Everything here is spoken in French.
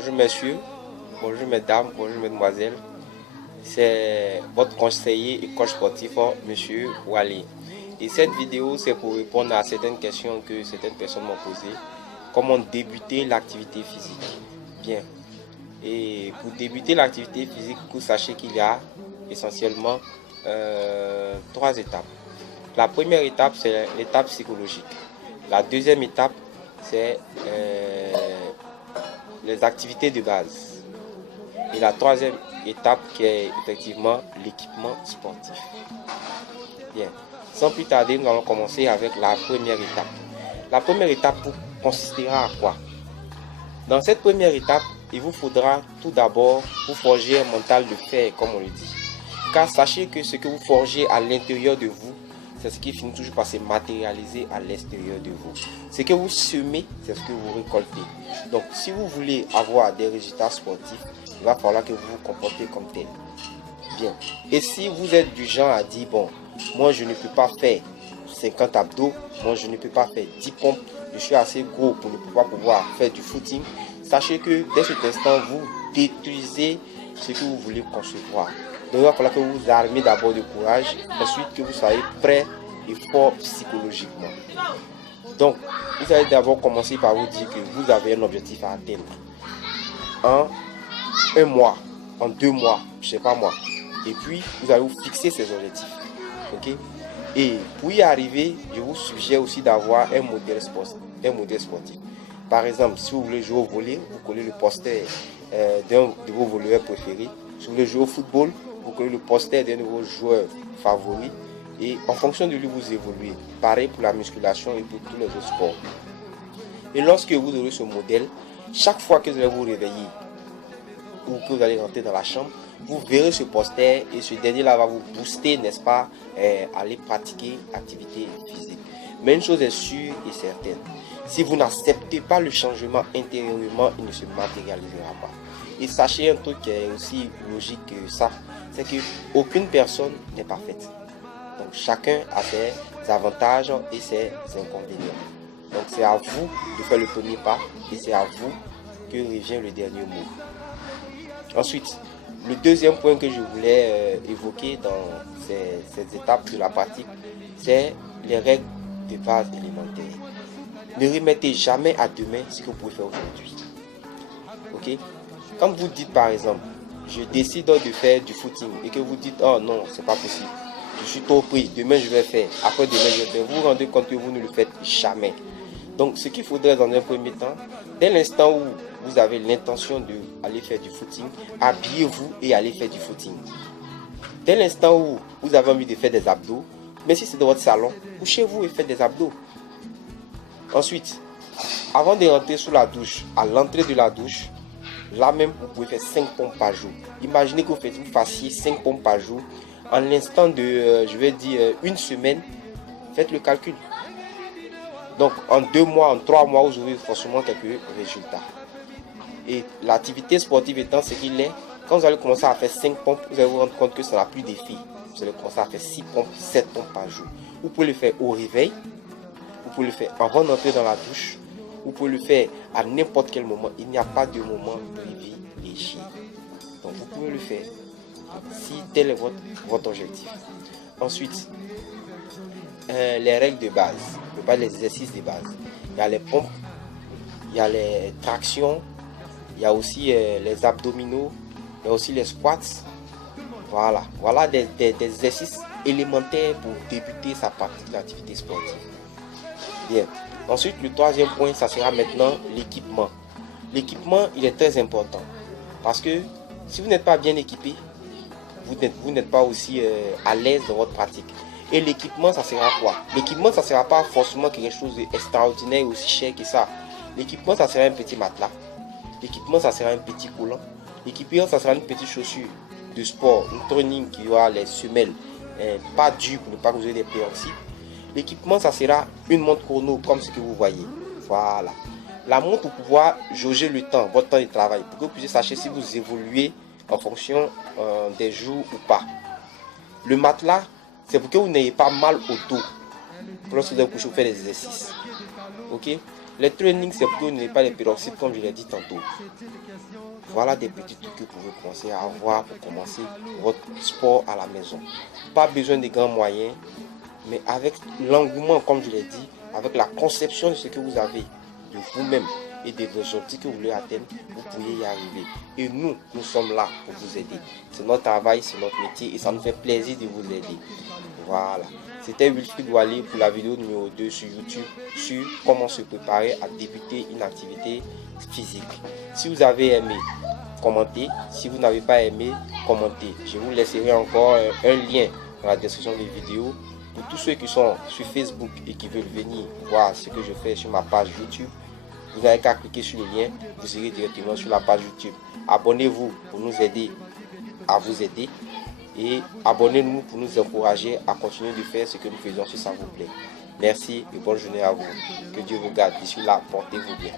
Bonjour messieurs, bonjour mesdames, bonjour mesdemoiselles. C'est votre conseiller et coach sportif, monsieur Wally. Et cette vidéo, c'est pour répondre à certaines questions que certaines personnes m'ont posées. Comment débuter l'activité physique? Bien. Et pour débuter l'activité physique, vous sachez qu'il y a essentiellement 3 étapes. La première étape, c'est l'étape psychologique. La deuxième étape, c'est les activités de base. Et la troisième étape qui est effectivement l'équipement sportif. Bien, sans plus tarder, nous allons commencer avec la première étape. La première étape consistera à quoi? Dans cette première étape, il vous faudra tout d'abord vous forger un mental de fer, comme on le dit. Car sachez que ce que vous forgez à l'intérieur de vous, c'est ce qui finit toujours par se matérialiser à l'extérieur de vous. Ce que vous semez, c'est ce que vous récoltez. Donc, si vous voulez avoir des résultats sportifs, il va falloir que vous vous comportez comme tel. Bien. Et si vous êtes du genre à dire, bon, moi je ne peux pas faire 50 abdos, moi je ne peux pas faire 10 pompes, je suis assez gros pour ne pouvoir faire du footing, sachez que dès cet instant, vous détruisez ce que vous voulez concevoir. Donc il va falloir que vous vous armez d'abord de courage, ensuite que vous soyez prêt et fort psychologiquement. Donc, vous allez d'abord commencer par vous dire que vous avez un objectif à atteindre. En un mois, en 2 mois, je ne sais pas moi. Et puis, vous allez vous fixer ces objectifs. Ok? Et pour y arriver, je vous suggère aussi d'avoir un modèle sportif. Par exemple, si vous voulez jouer au volley, vous collez le poster d'un de vos volleyeurs préférés. Si vous voulez jouer au football, vous collez le poster d'un de vos joueurs favoris. Et en fonction de lui, vous évoluez. Pareil pour la musculation et pour tous les autres sports. Et lorsque vous aurez ce modèle, chaque fois que vous allez vous réveiller ou que vous allez rentrer dans la chambre, vous verrez ce poster et ce dernier-là va vous booster, n'est-ce pas, à aller pratiquer activité physique. Mais une chose est sûre et certaine, si vous n'acceptez pas le changement intérieurement, il ne se matérialisera pas. Et sachez un truc qui est aussi logique que ça, c'est qu'aucune personne n'est parfaite. Donc chacun a ses avantages et ses inconvénients. Donc c'est à vous de faire le premier pas et c'est à vous que revient le dernier mot. Ensuite, le deuxième point que je voulais évoquer dans ces étapes de la pratique, c'est les règles de base élémentaires. Ne remettez jamais à demain ce que vous pouvez faire aujourd'hui. Ok? Quand vous dites par exemple, je décide de faire du footing et que vous dites, oh non, c'est pas possible. Je suis trop pris, demain je vais faire, après demain je vais faire. Vous vous rendez compte que vous ne le faites jamais. Donc ce qu'il faudrait dans un premier temps, dès l'instant où vous avez l'intention d'aller faire du footing, habillez-vous et allez faire du footing. Dès l'instant où vous avez envie de faire des abdos, mais si c'est dans votre salon, couchez-vous et faites des abdos. Ensuite, avant de rentrer sous la douche, à l'entrée de la douche, là même vous pouvez faire 5 pompes par jour. Imaginez que vous fassiez 5 pompes par jour. En l'instant de, je vais dire, une semaine, faites le calcul. Donc en 2 mois, en 3 mois, vous aurez forcément quelques résultats. Et l'activité sportive étant ce qu'il est, quand vous allez commencer à faire 5 pompes, vous allez vous rendre compte que ça n'a plus d'effet. Vous allez commencer à faire 6 pompes, 7 pompes par jour. Vous pouvez le faire au réveil, vous pouvez le faire avant d'entrer dans la douche, vous pouvez le faire à n'importe quel moment. Il n'y a pas de moment privilégié. Donc vous pouvez le faire si tel est votre objectif. Ensuite, les règles de base, les exercices de base. Il y a les pompes, il y a les tractions, il y a aussi les abdominaux, il y a aussi les squats. Voilà des exercices élémentaires pour débuter sa pratique d'activité sportive. Bien. Ensuite, le troisième point, ça sera maintenant l'équipement. L'équipement, il est très important parce que si vous n'êtes pas bien équipé, vous n'êtes pas aussi à l'aise dans votre pratique. Et l'équipement, ça sera quoi? L'équipement, ça sera pas forcément quelque chose d'extraordinaire aussi cher que ça. L'équipement, ça sera un petit matelas. L'équipement, ça sera un petit collant. L'équipement, ça sera une petite chaussure de sport, une training qui aura les semelles pas dures pour ne pas causer des péroxydes. L'équipement, ça sera une montre chrono comme ce que vous voyez. Voilà. La montre pour pouvoir jauger le temps, votre temps de travail, pour que vous puissiez savoir si vous évoluez en fonction des jours ou pas. Le matelas, c'est pour que vous n'ayez pas mal au dos lorsque vous allez coucher ou faire des exercices. Ok? Les training, c'est plutôt ne pas les peroxydes comme je l'ai dit tantôt. Voilà des petits trucs que vous pouvez penser à avoir pour commencer votre sport à la maison. Pas besoin de grands moyens, mais avec l'engouement, comme je l'ai dit, avec la conception de ce que vous avez de vous-même et des objectifs que vous voulez atteindre, vous pouvez y arriver. Et nous sommes là pour vous aider. C'est notre travail, c'est notre métier et ça nous fait plaisir de vous aider. Voilà. C'était Wilfried Wally pour la vidéo numéro 2 sur YouTube sur comment se préparer à débuter une activité physique. Si vous avez aimé, commentez. Si vous n'avez pas aimé, commentez. Je vous laisserai encore un lien dans la description de la vidéo. Pour tous ceux qui sont sur Facebook et qui veulent venir voir ce que je fais sur ma page YouTube, vous n'avez qu'à cliquer sur le lien, vous irez directement sur la page YouTube. Abonnez-vous pour nous aider à vous aider et abonnez-nous pour nous encourager à continuer de faire ce que nous faisons si ça vous plaît. Merci et bonne journée à vous. Que Dieu vous garde. D'ici là, portez-vous bien.